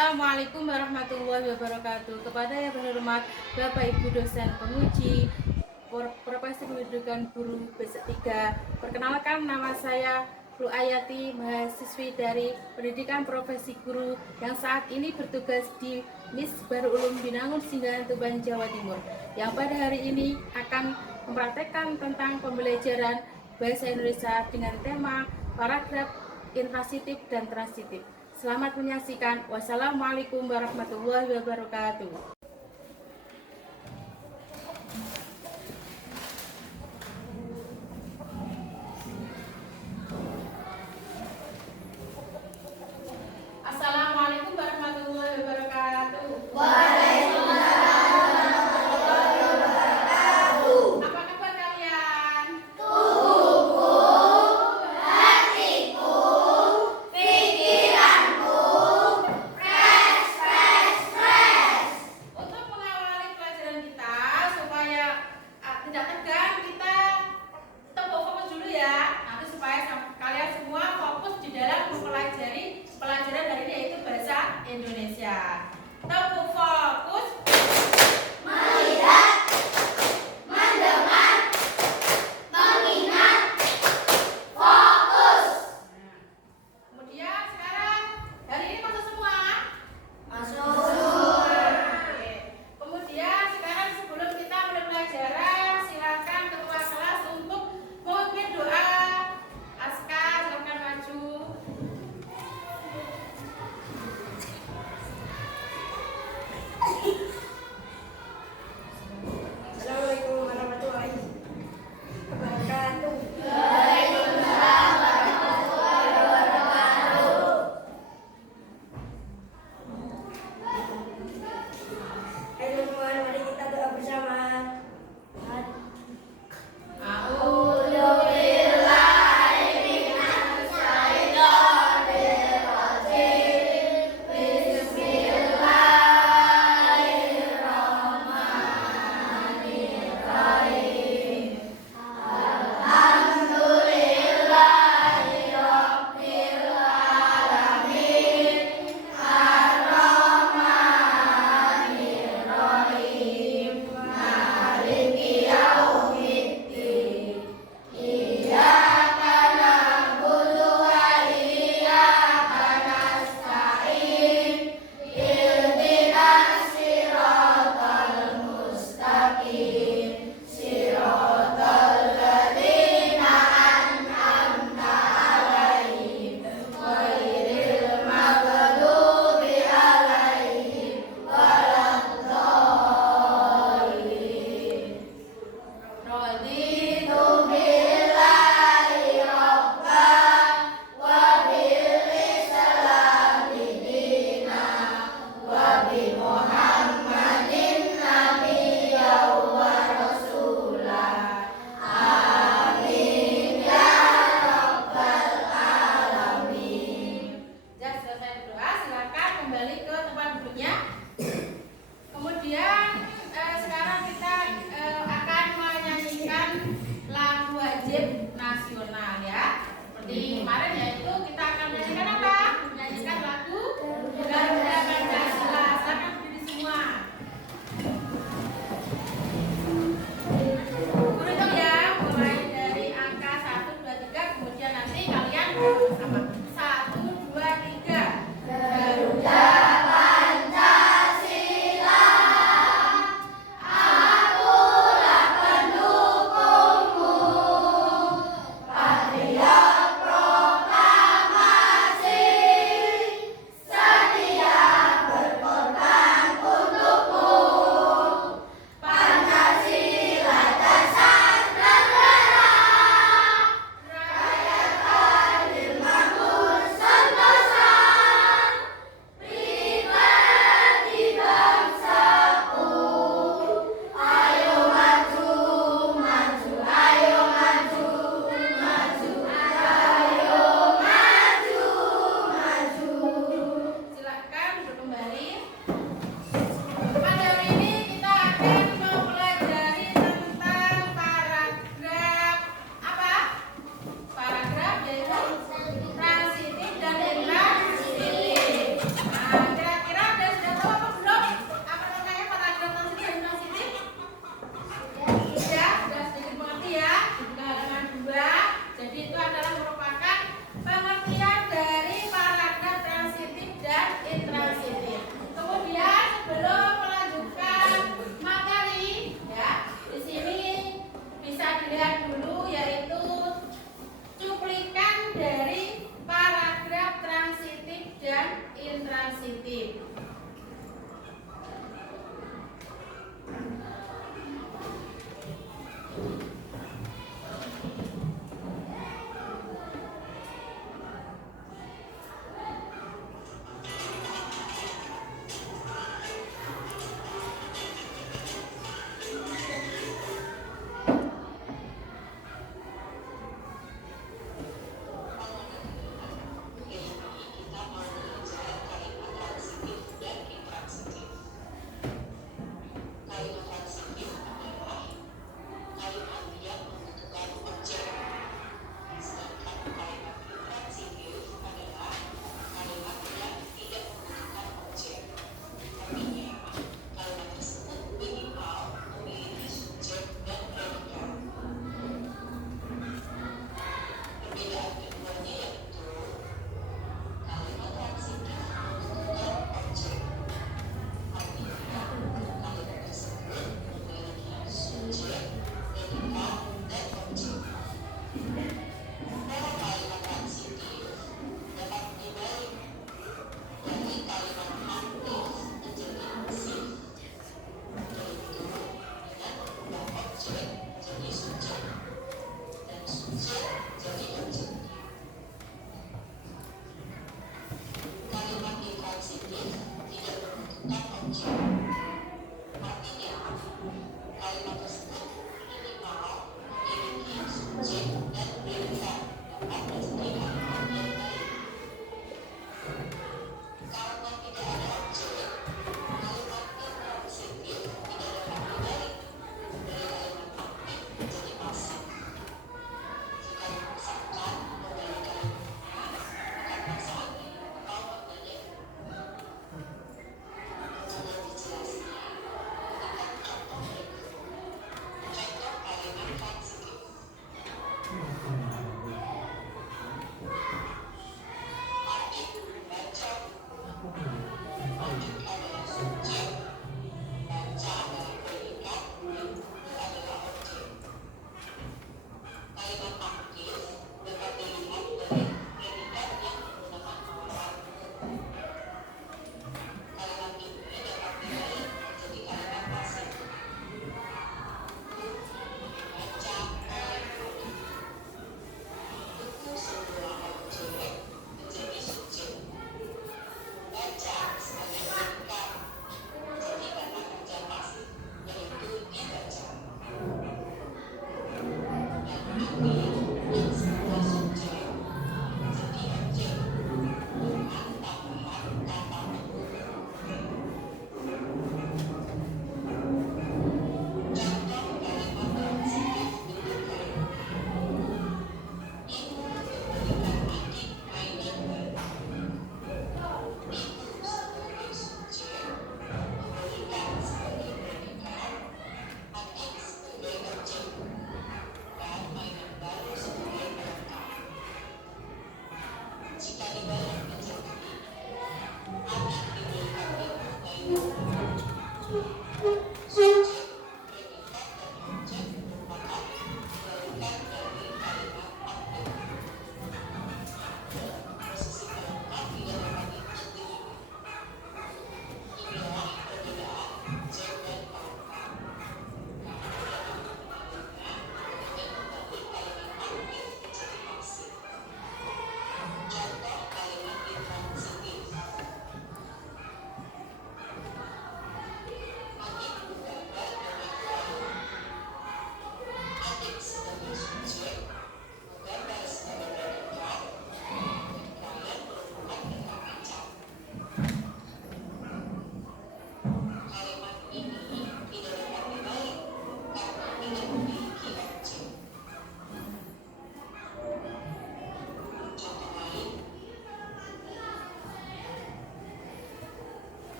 Assalamualaikum warahmatullahi wabarakatuh. Kepada yang berhormat Bapak Ibu dosen penguji Profesi Pendidikan Guru B3. Perkenalkan, nama saya Ayati, mahasiswi dari Pendidikan Profesi Guru yang saat ini bertugas di MIS Baru Ulum Binangun Singgahan Tuban, Jawa Timur. Yang pada hari ini akan mempraktekkan tentang pembelajaran bahasa Indonesia dengan tema paragraf intransitif dan transitif. Selamat menyaksikan. Wassalamualaikum warahmatullahi wabarakatuh. Assalamualaikum warahmatullahi wabarakatuh. Apa kabar kalian? Untuk mengawali pelajaran kita supaya tidak tegang, kita fokus dulu ya. Nanti supaya kalian semua fokus di dalam mempelajari pelajaran hari ini, yaitu bahasa Indonesia. Tepuk fokus. Melihat, mendengar, mengingat, fokus. Kemudian sekarang hari ini masuk semua. Masuk. Oke. Kemudian sekarang sebelum kita mulai pelajaran, silakan ketua kelas untuk memimpin doa. Aska, silakan maju.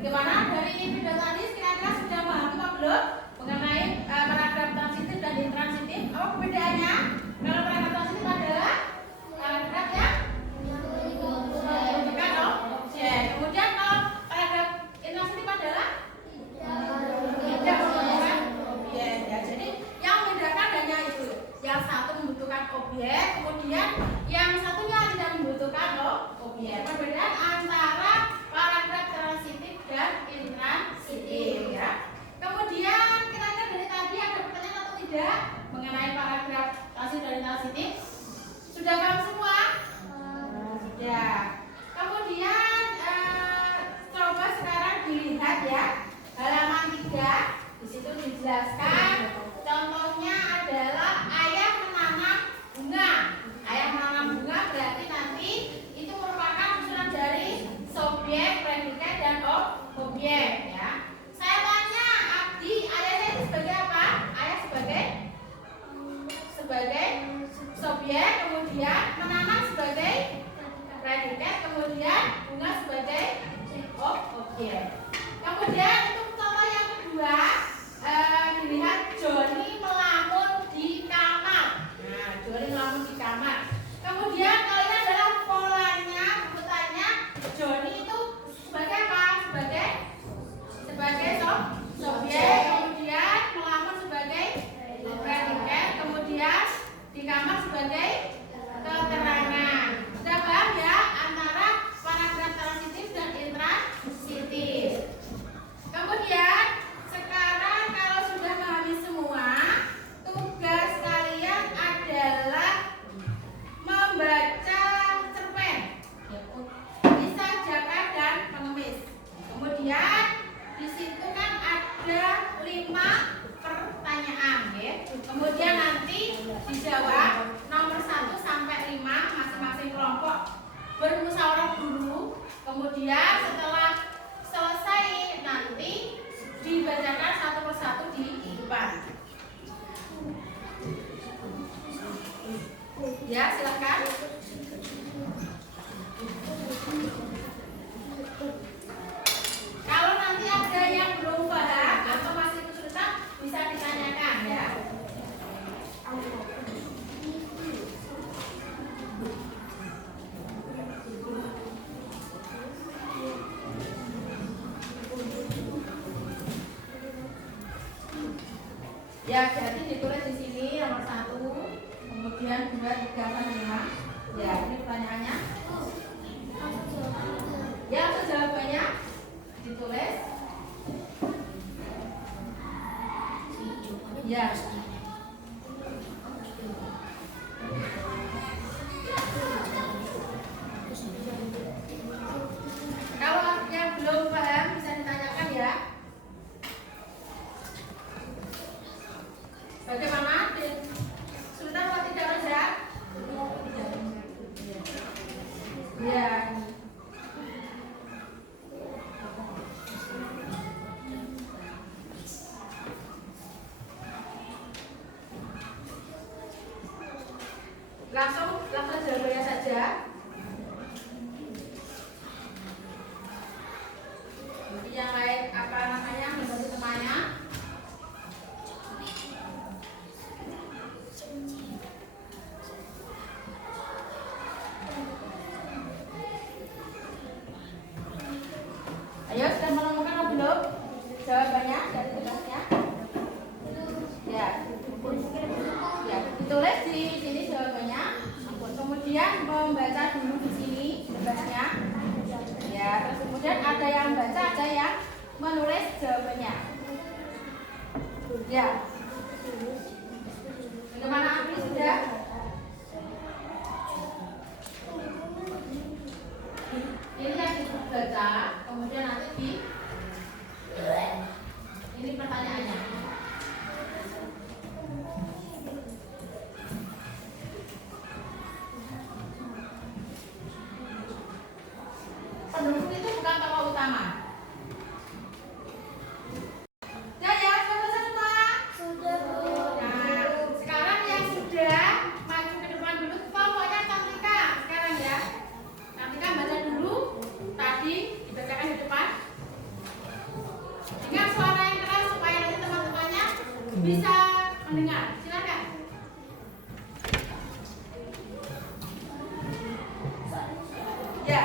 Bagaimana dari video tadi kira-kira sudah paham apa belum mengenai paragraf transitif dan intransitif? Apa perbedaannya? Kalau paragraf transitif adalah paragraf yang menunjukkan objek. Kemudian kalau paragraf intransitif adalah tidak menunjukkan objek. Ya, jadi yang membedakan hanya itu. Yang satu membutuhkan objek, kemudian yang satunya tidak membutuhkan objek. Perbedaan antara paragraf transitif dan intransitif ya. Kemudian kira-kira dari tadi ada pertanyaan atau tidak mengenai paragraf transitif dan intransitif? Sudah paham semua? Sudah. Kemudian coba sekarang dilihat ya halaman 3. Di situ dijelaskan contohnya adalah ayah menanam bunga. Ayah menanam bunga berarti nanti itu merupakan susunan dari subjek, predikat dan objek ya. Saya tanya Abdi, ayahnya itu sebagai apa? Ayah sebagai subjek, kemudian menanam sebagai predikat, kemudian bunga sebagai objek. Kemudian untuk contoh yang kedua, dilihat Joni melamun di kamar. Nah, Joni melamun di kamar. Kemudian kalau ini adalah polanya, urutannya Joni itu sebagai apa? Sebagai subjek, kemudian melamun sebagai predikat, kemudian di kamar sebagai keterangan. Sudah paham ya antara paragraf transitif dan intransitif. Kemudian sekarang kalau sudah memahami semua, tugas kalian adalah membaca cerpen, bisa jakat dan pengemis. Kemudian di situ kan ada 5 pertanyaan, ya. Kemudian nanti dijawab nomor 1 sampai 5 masing-masing kelompok bermusyawarah dulu. Kemudian setelah selesai Ya, silahkan. Kalau nanti ada yang belum paham atau masih kesulitan, bisa ditanyakan ya. Ya, jadi ditulis di sini nomor 1, kemudian 2, 3, 4, 5. Ya, ini pertanyaannya. Ya, untuk jawabannya ditulis. Ya. Kalau yang belum paham bisa ditanyakan ya. Bagaimana? Sudah atau tidak Rosa? Ya. Langsung jawabannya saja. Yang lain apa namanya membantu temannya? Ayo, sudah menemukan atau belum jawabannya dari tugasnya? Ya, ya ditulis di sini jawabannya. Kemudian membaca dulu di sini tugasnya. Ya, terus kemudian ada yang baca, ada yang menulis jawabannya. Ya. Bagaimana Apri sudah? Ini yang dibaca, kemudian nanti di ini pertanyaannya. Penduduk itu bukan tokoh utama. Ya, ya, sudah semua. Sudah, Bu. Nah, sekarang yang sudah maju ke depan dulu, pokoknya Cantika. Sekarang ya, Cantika baca dulu. Tadi dibacakan di depan. Dengan suara yang keras supaya nanti teman-temannya bisa mendengar. Silakan. Ya.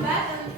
Mbak.